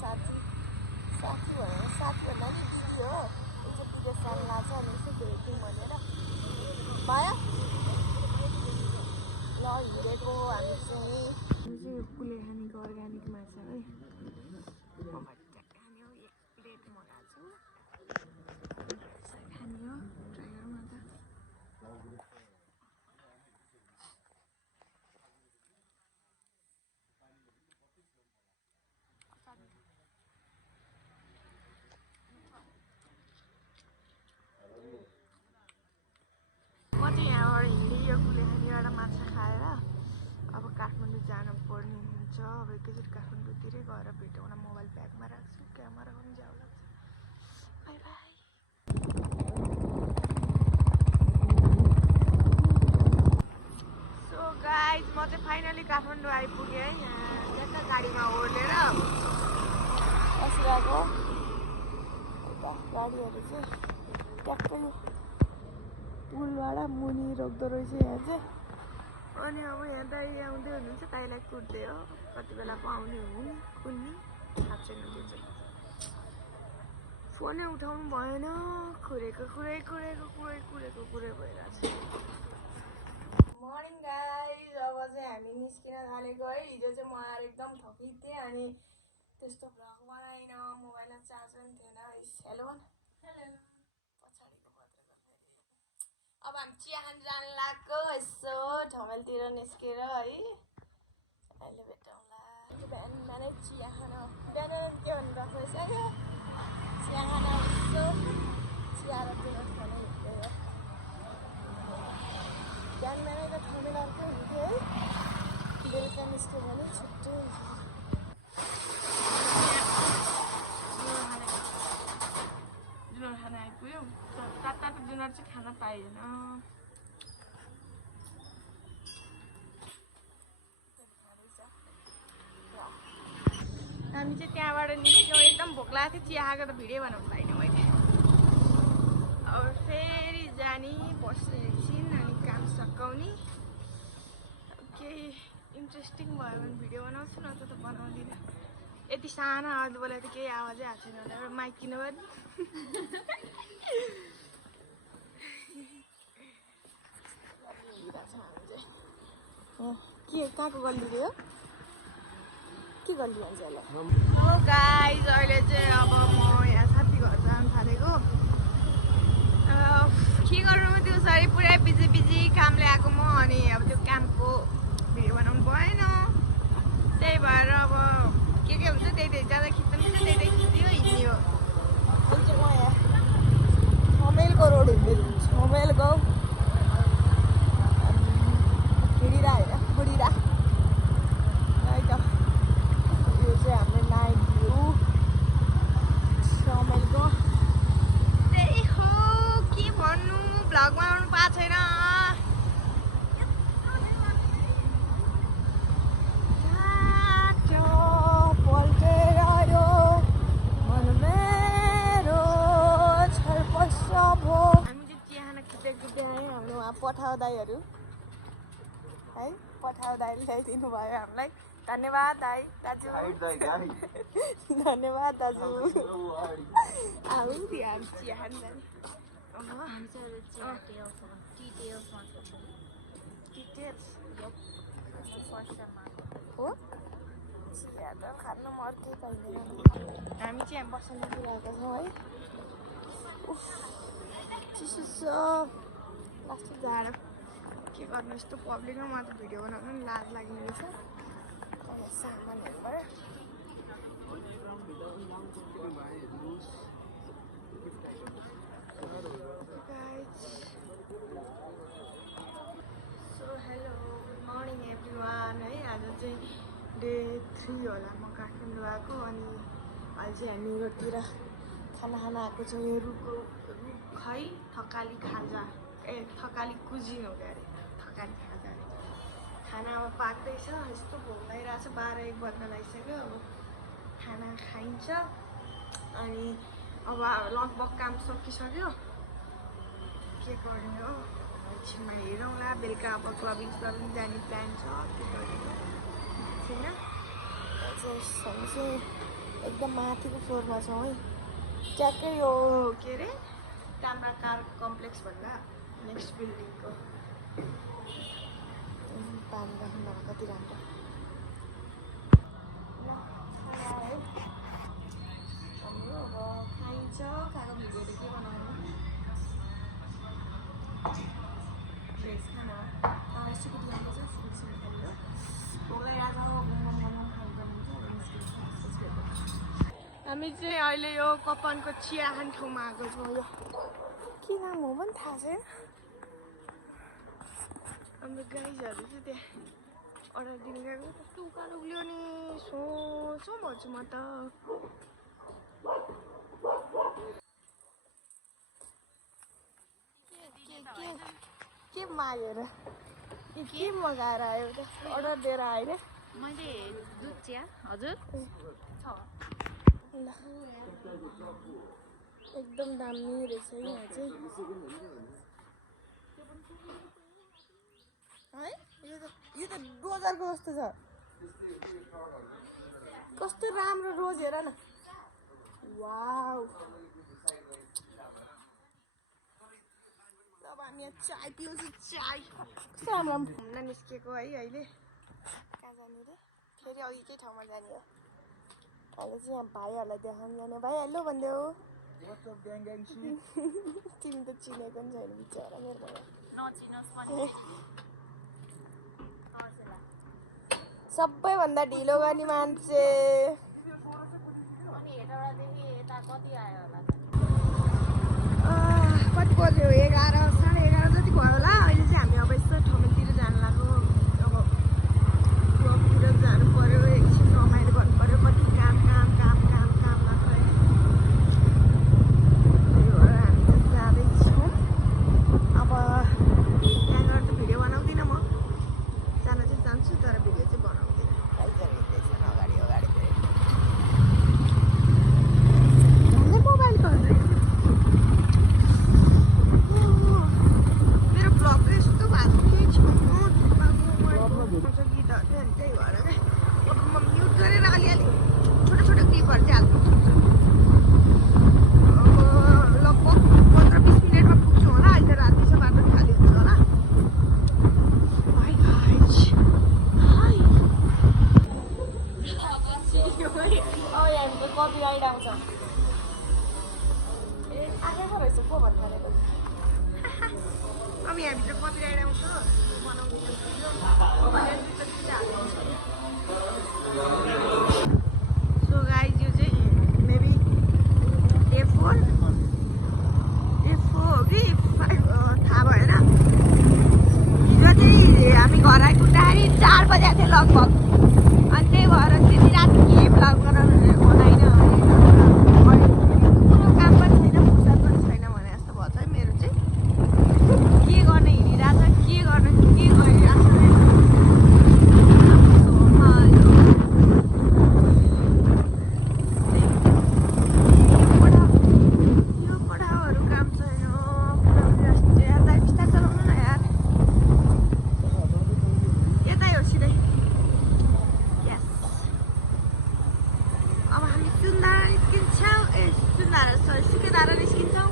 साथी भन्दा नि दिदी हो ऊ चाहिँ विदेश जानु लाग्छ अनि यसो भेटौँ भनेर भयो ल हिँडेको हामी चाहिँ यो कुलेखानीको अर्ग्यानिक माछा है खाने हो 1 प्लेट मगाएको छु खाने हो ट्राई गरौँ न त म चाहिँ यहाँबाट हिँडेँ यो कुलेखानीबाट माछा खाएर अब काठमाडौँ जानु पर्ने हुन्छ अब एकैचोटि काठमाडौँतिरै गएर भेटौँ न मोबाइल ब्यागमा राख्छु क्यामेरा पनि जाऊ लाग्छ बाई बाई सो गाइज म चाहिँ फाइनली काठमाडौँ आइपुगेँ है यहाँ गाडीमा ओर्लेर बसिरहेको गाडीहरू चाहिँ ट्याक्कै पुलबाट मुनि रोक्दो रहेछ यहाँ चाहिँ अनि अब यहाँ दाइ आउँदै हुनुहुन्छ दाइलाई कुट्दै हो कति बेला पाउने हुने कुन्नी थाहा छैन त्यो चाहिँ फोनै उठाउनु भएन कुरेको भइरहेछ मर्निङ गाइज अब चाहिँ हामी निस्किन थालेको है हिजो चाहिँ म आएर एकदम थकित थिएँ अनि त्यस्तो भ्लग बनाइन मोबाइलमा चार्ज पनि थिएन हेलो पछाडिको पत्रकार अब हामी चिया खान जानु लाग्यो यसो झमेलतिर निस्केर है अहिले भेटौँला बिहानै चिया खान बिहान के भनिरहेको रहेछ क्या चिया खान यसो चिया र पिरो खान हिँड्दै हो बिहानै त ठमेल अर्कै हुन्थ्यो है बेलुका निस्क्यो भने छुट्टै जुनर खाना आइपुग्यो तातो जुनर चाहिँ खान पाइएन हामी चाहिँ त्यहाँबाट निस्क्यौँ एकदम भोक लागेको थियो चिया खाएको त भिडियो बनाउनु पाइनँ मैले अब फेरि जाने बस्ने एकछिन अनि काम सकाउने केही इन्ट्रेस्टिङ भयो भने भिडियो बनाउँछु न त बनाउँदिनँ यति सानो आवाज बोलेको त केही आवाजै आएको छैन एउटा माइक किन्नु पर्ने के कहाँको गल्ली रे हो के गल्ली भन्छ होला हो गाइज अहिले चाहिँ अब म यहाँ साथी घर जानु थालेको के गर्नु त्यो सरी पुरै बिजी कामले आएको म अनि अब त्यो कामको भिडियो बनाउनु भएन त्यही भएर अब के हुन्छ त्यही जाँदा खिच्नु पनि त्यही खिच्यो हिँड्यो अहिले चाहिँ म यहाँ छमेलको रोड हिँड्दै छमेलको हिँडिरा होइन बुढिरा है त यो चाहिँ हाम्रो नाइट भ्यू छमेलको त्यही हो के भन्नु भ्लगमा आउनु पाएको छैन पठाउ दाइहरू है पठाउ दाइले ल्याइदिनु भयो हामीलाई धन्यवाद दाइ दाजु धन्यवाद दाजु आऊ चिया खान जाने हो चिया त खानु अर्कै पाइँदैन हामी चाहिँ यहाँ बस्न निस्किरहेका छौँ है चिसो छ लास्ट जाडो के गर्नु यस्तो पब्लिकमा म त भिडियो बनाउनु पनि लाज लाग्ने रहेछ सामानहरूबाट so hello good morning everyone है आज चाहिँ डे 3 होला म काठमाडौँ आएको अनि अहिले चाहिँ हामी रोडतिर खाना आएको छौँ यो रुख है थकाली खाजा थकाली कुजिन हो क्या अरे थकाली खाजा अरे खाना अब पाक्दैछ यस्तो भोक लागिरहेको छ 12-1 बज्न लागिसक्यो अब खाना खाइन्छ अनि अब लगभग काम सकिसक्यो के गर्ने हो एकछिनमा हेरौँला बेलुका अब क्लबिङ जाने प्लान छ के गर्ने छैन एकदम माथिको फ्लोरमा छौँ है। ट्याक्कै यो के अरे टाम्रा कार कम्प्लेक्स भन्दा नेक्स्ट बिल्डिङको पानी राख्नु कति राम्रो। अब खाइन्छ, खाएको भिडियो के बनाउनु भेज खाना सुकुटी आउँदैछ, सुकुटी खायो भोकै आज हामी चाहिँ अहिले यो कपनको चिया खाने ठाउँमा आएको छौँ। यो के नाम हो पनि थाहा छैन। हाम्रो गाइजहरू चाहिँ त्यहाँ अर्डर दिनु गएको कस्तो उकालो उक्ल्यो नि सोचौँ भन्छु म त। के मागेर के मगाएर आयो त अर्डर दिएर आएर मैले दुध चिया हजुर ल एकदम दामी रहेछ यहाँ चाहिँ है। यो त रोजरको जस्तो छ, कस्तो राम्रो रोज हेर न। वाउ अब हामी यहाँ चाय पिउँछु, चाय कस्तो राम्रो राम्रो घुम्न निस्केको है। अहिले कहाँ जाने रे, फेरि अघिकै ठाउँमा जाने हो। अहिले चाहिँ यहाँ भाइहरूलाई देखाउनु जाने। भाइ हेलो भनिदेऊ। तिमी त चिनेको पनि छैन बिचरा मेरो भाइ। सबैभन्दा ढिलो गर्ने मान्छे। कति बज्यो, 11 साढे 11 जति भयो होला। अहिले चाहिँ हामी अब यस्तो ठाउँतिर जानु लाग्यो। अब ब्लगतिर जानु पर्यो, एकछिन रमाइलो गर्नु पर्यो। कति काम काम काम काम काम लाग्छ। त्यही भएर हामी चाहिँ जाँदैछौँ। अब त्यहाँ गएर त भिडियो बनाउँदिनँ म, जान चाहिँ जान्छु तर भिडियो चाहिँ बनाउँदिनँ। हिँड्दैछन् अगाडि अगाडि मोबाइल गर्दै मेरो ब्लग यस्तो भएको गीतहरू थियो नि, त्यही भएर क्या अब म म्युट गरेर अलिअलि छोटो छोटो क्लिपहरू चाहिँ हाल्नु सक्छु। लगभग 15-20 मिनटमा पुग्छु होला। अहिले त राति छ, बाटो खाली हुन्छ होला। Hi guys high. अब हामीको कपिराइट आउँछ। आएको रहेछ को भन्नु थालेको। अब यहाँभित्र कपिराइट आउँछ बनाउँदैछ सो गाइज यो चाहिँ मेबी A4 हो कि 5 थाहा भएन। हिजो चाहिँ हामी घर आइपुग्दाखेरि 4 बजेको थियो लगभग। अनि त्यही भएर त्यति राति के भ्लग गराउनु बनाइन। कुनै काम पनि छैन, फुर्सद पनि छैन भने जस्तो भयो है मेरो चाहिँ। के गर्ने हिँडिरहेको छ, के गर्ने के गरिरहेको छ। यो पढाउहरू काम छैन, यता बिस्तार चलाउनु न यार। यतै हो सिधै। यस अब हामी सुन्दारा निस्किन्छौँ। सुकेधारा निस्किन्छौँ।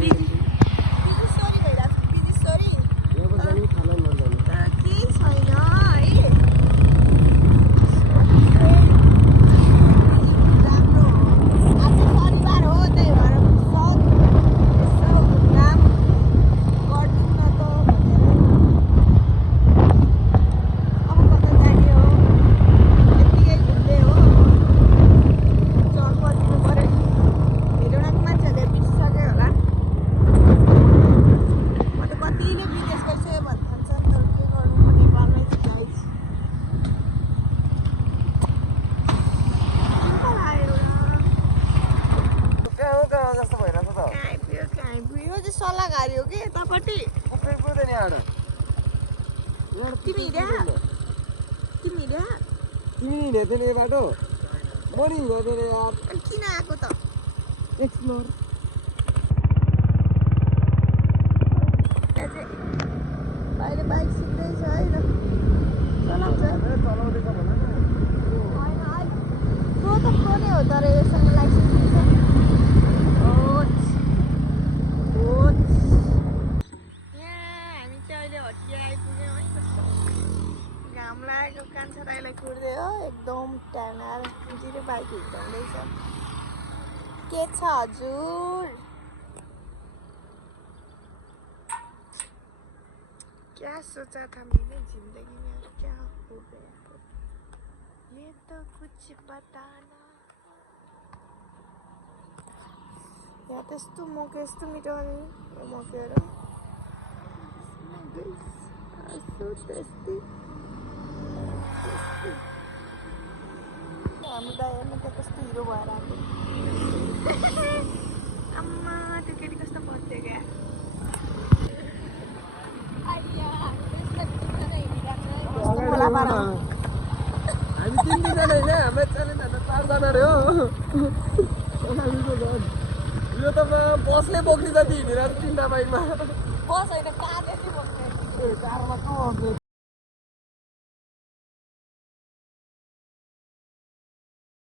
बिजुसरी भइरहेको छ बिजुसरी यो पनि खान मन जाने तर केही छैन है राम्रो हो आज शनिबार हो त्यही भएर सब यसो घुमघाम गर्छौँ न त अब कता जाने हो यत्तिकै घुम्दै हो चर्को दिनु पऱ्यो नि धेरैवटा मान्छेहरूले बिर्सिसक्यो होला म त कतिले विदेश गइसक्यो भन्छ तर के गर्नु म नेपालमै छु गाइस सिम्पल आयो कहाँ जस्तो भइरहेको छ कहाँ आइपुग्यो यो चाहिँ सल्लाहकारी हो कि यतापट्टि पुग्दै पुग्दैन यहाँ तिमी हिँड्या तिमी हिँड्या तिमी नि हिँडेको थियौ यो बाटो म नि हिँडेको थिएँ यार अनि किन आएको त एक्सप्लोर त्यहाँ चाहिँ भाइले बाइक सिक्दैछ है ल चलाउँछ चलाउँदैछ भन न होइन अहिले प्रो त प्रो नै हो तर योसँग लाइसेन्स छ यहाँ हामी चाहिँ अहिले हटिया आइपुग्यौँ है कस्तो घाम लागेको कान्छा राईलाई कुर्दै हो एकदम ट्यानार जिरो बाइक हिँड्दैछ के छ हजुर क्या सोचा था मैंने जिंदगी में और क्या हो गया ये तो कुछ बताना यहाँ त्यस्तो मकै यस्तो मिठो नि यो मकैहरू so tasty हाम्रो दाइ हेर्नु त कस्तो हिरो भएर आएको आम्मा त्यो केटी कस्तो पर्थ्यो क्या हामी 3 जना होइन हाम्रो च्यालेन्ज हान्न 4 जना रे हो यो त बसले बोक्ने जति हिँडेर 3 बाइकमा बस होइन कार यति बस्ने ए कारमा को